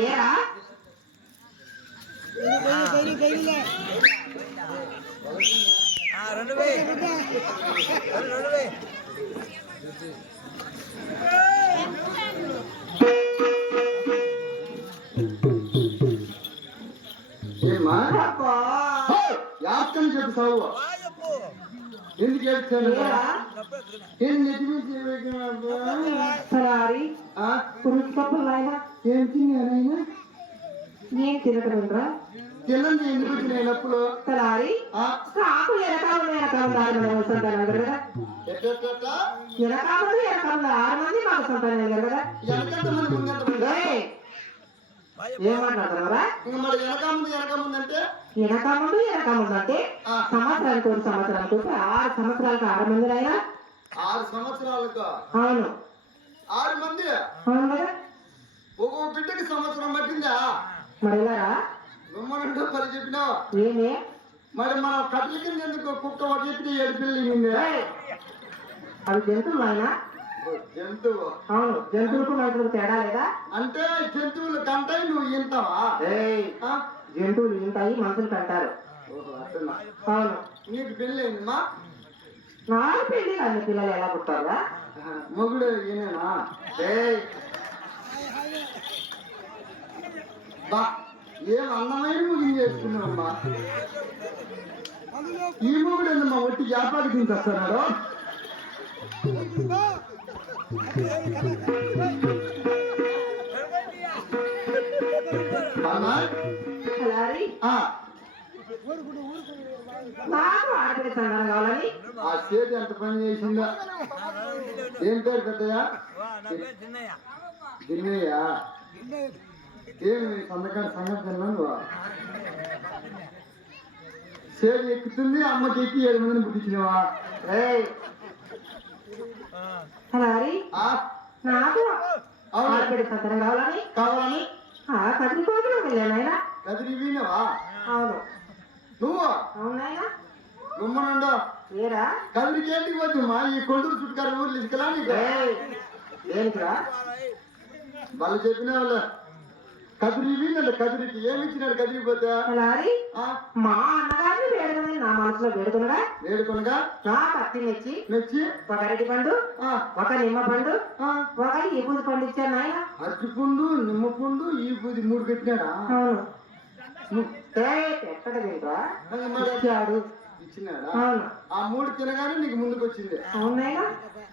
ఏరా ఏమా యాత్రని చెప్పు సాగు ఎందుకు ఏడ్చాను ఏం తిన్నారైనా ఏం తినకరా తినండి ఎందుకు వచ్చినాయి నప్పులు తలారి కాకు ఎనకాలు ఎనకాలు 6 మంది మాకు సంతానం కదా ఏమంటారా వెనకముందు అంటే సంవత్సరానికి 1 సంవత్సరానికి 6 సంవత్సరాలకు 6 మంది అయినా 6 సంవత్సరాలకు అవును 6 మంది అవును కదా ఒక్కొక్క బిడ్డకి సంవత్సరం పట్టిందా మరి ఎలారా గుమ్మనుంటూ పని చెప్పినావు ఏమే మరి మన కట్ల కింద ఎందుకు కుక్క ఒక ఎత్తి 7 పిల్లలు అవి జంతువులు ఆయన జంతువు అవును జంతువులకు మనుషులకు తేడా లేదా అంటే జంతువులు కంటాయి నువ్వు ఇంటావా జంతువులు ఇంటాయి మనుషులు కంటారు అవును నీకు పెళ్ళి అయిందమ్మా నాకు పెళ్ళి అన్ని పిల్లలు ఎలా పుట్టారా మొగుడు ఈయనేనా బా ఏం అందమైన ముగిం చేసుకున్నావమ్మా ఈ మొగుడు ఏందమ్మా ఒట్టి వ్యాపారి తింటాడు ఆ చేతి ఎంత పని చేసిందా ఏం పేరు పెద్దయా దిన్నయ్యా ఏమి సందకాన్ని సంగతి తిన్నాను చేతి ఎక్కుతుంది అమ్మకి ఎక్కి 7 మందిని పుట్టించినవా నాకు కావాలని కావాలని కదిరి వీనవా అవును నువ్వు అవునాయనా గుమ్మనుండో ఏరా కదిరికి ఏంటికి వద్దుమా ఈ కొండూరు చుట్టుకారు ఊర్లు ఇసుకలా నీకు ఏంటిరా వాళ్ళు చెప్పిన వాళ్ళు కదిరి వీనండి కదిరికి ఏమి ఇచ్చినాడు కదిరికి పోతే మా అన్నగారిని వేడుకని నా మనసులో వేడుకొనగా నా పత్తి మెచ్చి ఒక అరటి పండు ఒక నిమ్మ పండు ఒక ఈ పూజ పండు ఇచ్చాను ఆయన అరటి పండు నిమ్మ పండు ఈ పూజ 3 పెట్టినాడా ఎక్కడ తింటాడు ఇచ్చినాడా అవును ఆ 3 తినగానే నీకు ముందుకు వచ్చింది అవునాయనా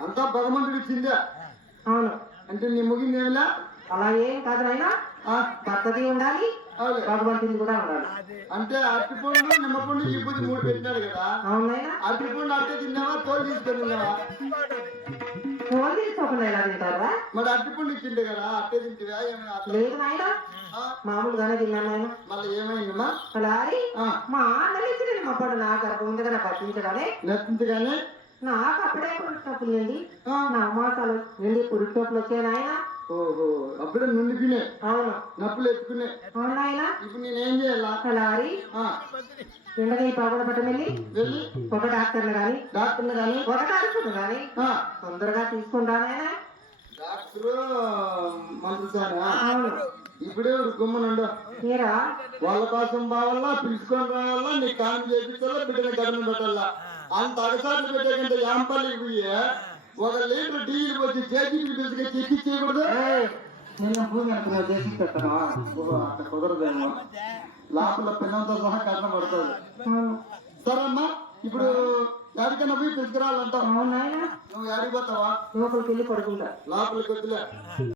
అంతా భగవంతుడు ఇచ్చిందే అవును అంటే నీ ముగిందేమిలా అలా ఏం కాదు నాయనా పద్ధతి ఉండాలి భగవంతుని కూడా ఉండాలి అంటే అరటిపండు నిమ్మపండు ఈ పూజ 3 పెట్టినాడు కదా అవునాయనా అరటిపండు అట్టే తిన్నావా తోలు తీసుకొని తిన్నావా తోలు తీసుకోకుండా ఎలా తింటారా మరి అరటిపండు ఇచ్చిండే కదా అట్టే తింటివా లేదు నాయనా మామూలుగానే తిన్నాను నాయన మళ్ళీ ఏమైందమ్మా అలా మా అన్నలు ఇచ్చిన నిమ్మపండు నా గర్భం ముందుగా పట్టించగానే నచ్చించగానే నాకు అప్పుడే పురుషోపులు నిండి నా మాటలు నిండి పురుషోపులు వచ్చాయి నాయన ఓహో అప్పుడే నుండిపోయినే అవును నప్పులు ఎత్తుకునే అవునాయనా ఇప్పుడు నేనేం చేయాలా అలారి ఎండగా పాపడ పట్టం వెళ్ళి ఒక డాక్టర్ని కానీ ఒక డాక్టర్ని కానీ తొందరగా తీసుకుంటానాయనా డాక్టరు మందుసారా ఇప్పుడే గుమ్మనుండు వాళ్ళ కోసం బావల్లా పిలుచుకొని రావాలా నీ కాని చేపించాలా బిడ్డని గడన పెట్టాలా అంత అగసాట్లు పెట్టే కంటే యాంపల్లికి పోయి 1 లీటర్ డీజిల్ వచ్చి చేతికి పిలుచుకొచ్చి ఎక్కి చేయకూడదు నిన్న భూమి అంత చేసి పెట్టాను అట్లా కుదరదేమో లోపల పిల్లలతో సహా కట్నం పడుతుంది సరే అమ్మా ఇప్పుడు ఎక్కడికైనా పోయి పిలుచుకురావాలంటావు అవును నాయన నువ్వు ఎడికి పోతావా లోపలికి వెళ్ళి పడుకుంటా లోపలికి వద్దులే